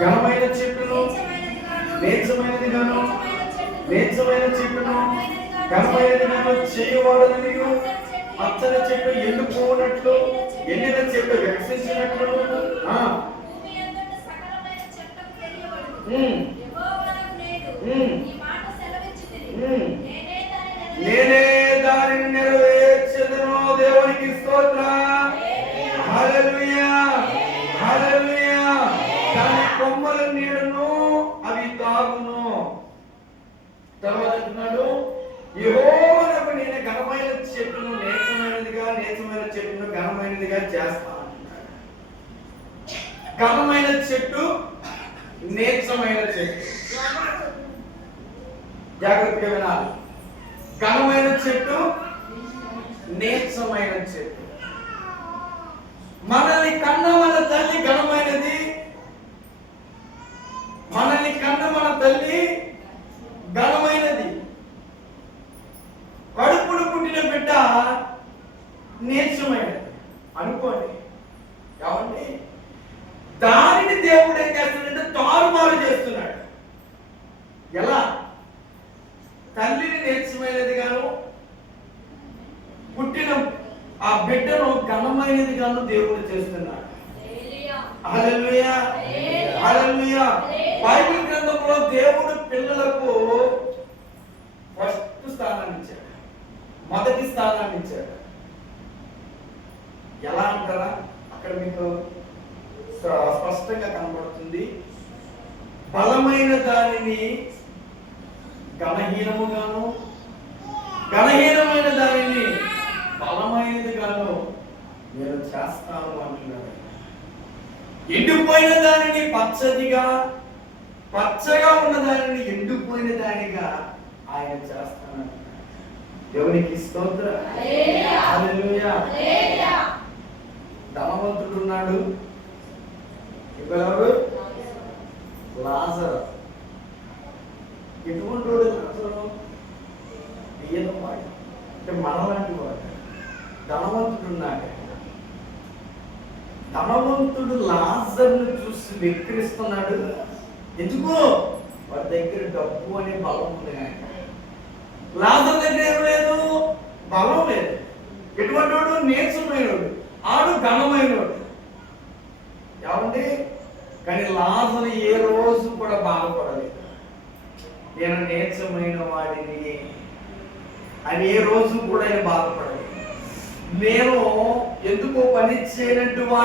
ఘనమైన చెట్టును నీచమైనది గాను ఘనమైనది గాను చేయవాడని పచ్చని చెట్టు ఎండిపోనట్లు ఎండిన చెట్టు వికసించినట్లు నేనే దానిని నెరవేర్చెదను. దేవునికి స్తోత్రం. హల్లెలూయా హల్లెలూయా. దాని కొమ్మల నీడను అవి తాగును. తర్వాత అంటున్నాడు, యెహోవాకు నేను ఘనమైన చెట్టును నీచమైన చెట్టును ఘనమైనదిగా చేస్తాను. ఘనమైన చెట్టు, నీచమైన చెట్టు. జాగ్రత్తగా వినాలి. ఘనమైన చెట్టు, నీచమైన చెట్టు. మనల్ని కన్న మన తల్లి ఘనమైనది, మనల్ని కన్న మన తల్లి ఘనమైనది. కడుపుడు పుట్టిన బిడ్డ నీచమైనది అనుకోండి. కాబట్టి దానిని దేవుడు ఏం చేస్తున్నాడంటే తారుమారు చేస్తున్నాడు. ఎలా? తల్లిని నీచమైనది గాను పుట్టిన ఆ బిడ్డను ఘనమైనది గాను దేవుడు చేస్తున్నాడు. హల్లెలూయా హల్లెలూయా. బైబిల్ గ్రంథంలో దేవుడు పిల్లలకు ఫస్ట్ స్థానాన్ని ఇచ్చాడు, మొదటి స్థానాన్ని ఇచ్చాడు. ఎలా అంటారా? అక్కడ మీకు స్పష్టంగా కనబడుతుంది. బలమైన దానిని ఘనహీనముగాను, ఘనహీనమైన దానిని బలమైనదిగాను నేను చేస్తాను అంటున్నాడు. ఎండిపోయిన దానిని పచ్చగా ఉన్న దానిని ఎండిపోయిన దానిగా ఆయన చేస్తాను. దేవునికి స్తోత్రం. హల్లెలూయా. ధనవంతుడు ఉన్నాడు. ఎవరు? లాజరు. ఎటువంటి వాడు? పేదవాడు, అంటే మనలాంటి వాడు. ధనవంతుడు ఉన్నాడు. ధనవంతుడు లాజరును చూసి వెక్కిరిస్తున్నాడు. ఎందుకు? వాడి దగ్గర డబ్బు అనే బలం ఉంది. లాజరు దగ్గర ఏం లేదు, బలం లేదు. ఎటువంటి వాడు? నీచమైనవాడు. ఆడు ఘనమైనవాడు. ఏమండి? కానీ లాజరు ఏ రోజు కూడా బాధపడలేదు. నేను నీచమైన వాడిని అని ఏ రోజు కూడా ఆయన బాధపడలేదు. నేను ఎందుకో పని చేయనట్టు వాడి